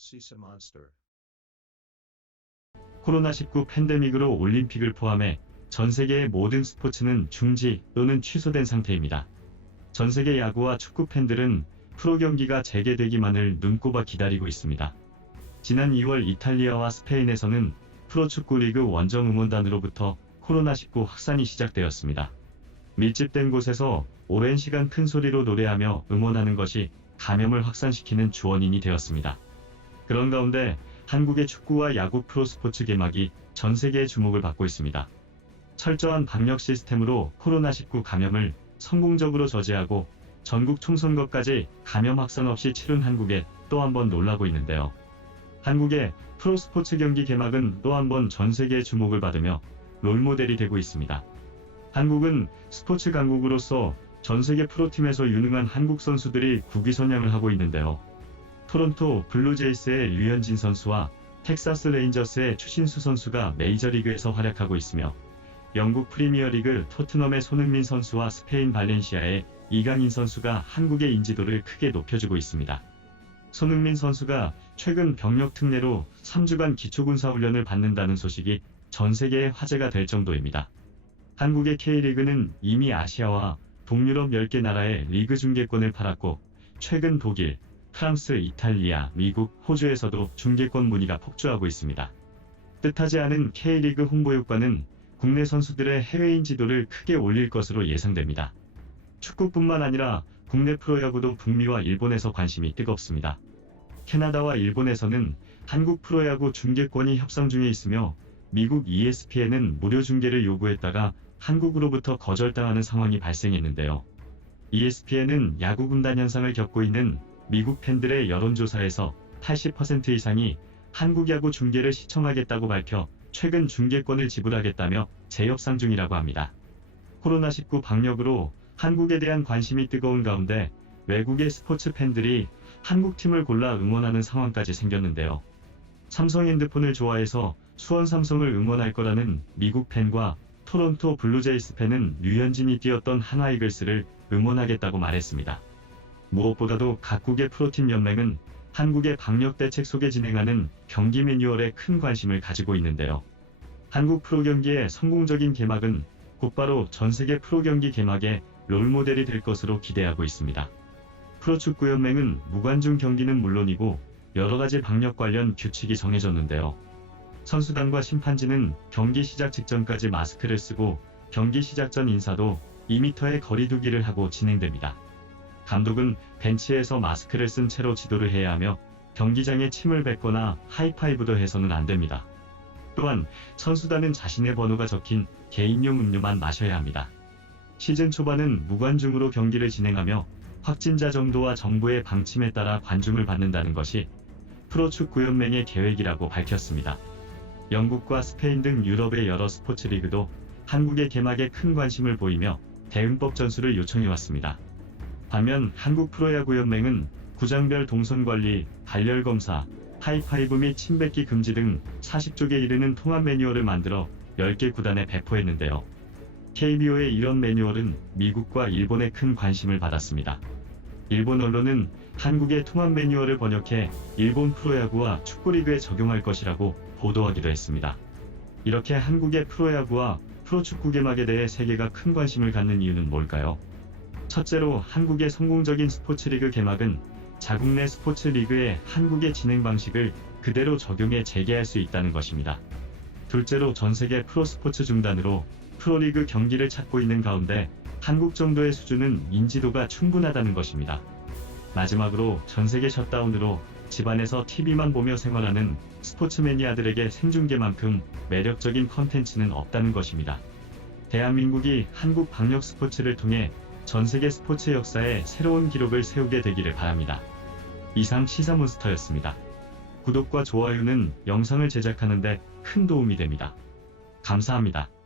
Sisa Monster. 코로나19 팬데믹으로 올림픽을 포함해 전 세계의 모든 스포츠는 중지 또는 취소된 상태입니다. 전 세계 야구와 축구 팬들은 프로 경기가 재개되기만을 눈꼽아 기다리고 있습니다. 지난 2월 이탈리아와 스페인에서는 프로축구 리그 원정 응원단으로부터 코로나19 확산이 시작되었습니다. 밀집된 곳에서 오랜 시간 큰 소리로 노래하며 응원하는 것이 감염을 확산시키는 주원인이 되었습니다. 그런 가운데 한국의 축구와 야구 프로스포츠 개막이 전 세계의 주목을 받고 있습니다. 철저한 방역 시스템으로 코로나19 감염을 성공적으로 저지하고 전국 총선거까지 감염 확산 없이 치른 한국에 또 한 번 놀라고 있는데요. 한국의 프로스포츠 경기 개막은 또 한 번 전 세계의 주목을 받으며 롤모델이 되고 있습니다. 한국은 스포츠 강국으로서 전 세계 프로팀에서 유능한 한국 선수들이 국위선양을 하고 있는데요. 토론토 블루제이스의 류현진 선수와 텍사스 레인저스의 추신수 선수가 메이저리그에서 활약하고 있으며 영국 프리미어리그 토트넘의 손흥민 선수와 스페인 발렌시아의 이강인 선수가 한국의 인지도를 크게 높여주고 있습니다. 손흥민 선수가 최근 병력 특례로 3주간 기초군사훈련을 받는다는 소식이 전 세계의 화제가 될 정도입니다. 한국의 K리그는 이미 아시아와 동유럽 10개 나라에 리그 중계권을 팔았고 최근 독일, 프랑스, 이탈리아, 미국, 호주에서도 중계권 문의가 폭주하고 있습니다. 뜻하지 않은 K리그 홍보 효과는 국내 선수들의 해외 인지도를 크게 올릴 것으로 예상됩니다. 축구뿐만 아니라 국내 프로야구도 북미와 일본에서 관심이 뜨겁습니다. 캐나다와 일본에서는 한국 프로야구 중계권이 협상 중에 있으며 미국 ESPN은 무료 중계를 요구했다가 한국으로부터 거절당하는 상황이 발생했는데요. ESPN은 야구 군단 현상을 겪고 있는 미국 팬들의 여론조사에서 80% 이상이 한국 야구 중계를 시청하겠다고 밝혀 최근 중계권을 지불하겠다며 재협상 중이라고 합니다. 코로나19 방역으로 한국에 대한 관심이 뜨거운 가운데 외국의 스포츠 팬들이 한국팀을 골라 응원하는 상황까지 생겼는데요. 삼성 핸드폰을 좋아해서 수원 삼성을 응원할 거라는 미국 팬과 토론토 블루제이스 팬은 류현진이 뛰었던 한화 이글스를 응원하겠다고 말했습니다. 무엇보다도 각국의 프로팀 연맹은 한국의 방역 대책 속에 진행하는 경기 매뉴얼에 큰 관심을 가지고 있는데요. 한국 프로경기의 성공적인 개막은 곧바로 전세계 프로경기 개막의 롤모델이 될 것으로 기대하고 있습니다. 프로축구연맹은 무관중 경기는 물론이고 여러가지 방역 관련 규칙이 정해졌는데요. 선수단과 심판진은 경기 시작 직전까지 마스크를 쓰고 경기 시작 전 인사도 2m의 거리 두기를 하고 진행됩니다. 감독은 벤치에서 마스크를 쓴 채로 지도를 해야 하며 경기장에 침을 뱉거나 하이파이브도 해서는 안 됩니다. 또한 선수단은 자신의 번호가 적힌 개인용 음료만 마셔야 합니다. 시즌 초반은 무관중으로 경기를 진행하며 확진자 정도와 정부의 방침에 따라 관중을 받는다는 것이 프로축구연맹의 계획이라고 밝혔습니다. 영국과 스페인 등 유럽의 여러 스포츠 리그도 한국의 개막에 큰 관심을 보이며 대응법 전수를 요청해왔습니다. 반면 한국 프로야구연맹은 구장별 동선관리, 발열검사, 하이파이브 및 침뱉기 금지 등 40쪽에 이르는 통합 매뉴얼을 만들어 10개 구단에 배포했는데요. KBO의 이런 매뉴얼은 미국과 일본에 큰 관심을 받았습니다. 일본 언론은 한국의 통합 매뉴얼을 번역해 일본 프로야구와 축구리그에 적용할 것이라고 보도하기도 했습니다. 이렇게 한국의 프로야구와 프로축구 개막에 대해 세계가 큰 관심을 갖는 이유는 뭘까요? 첫째로 한국의 성공적인 스포츠리그 개막은 자국 내 스포츠리그의 한국의 진행 방식을 그대로 적용해 재개할 수 있다는 것입니다. 둘째로 전세계 프로스포츠 중단으로 프로리그 경기를 찾고 있는 가운데 한국 정도의 수준은 인지도가 충분하다는 것입니다. 마지막으로 전세계 셧다운으로 집안에서 TV만 보며 생활하는 스포츠 매니아들에게 생중계만큼 매력적인 컨텐츠는 없다는 것입니다. 대한민국이 한국 방역 스포츠를 통해 전세계 스포츠 역사에 새로운 기록을 세우게 되기를 바랍니다. 이상 시사몬스터였습니다. 구독과 좋아요는 영상을 제작하는 데 큰 도움이 됩니다. 감사합니다.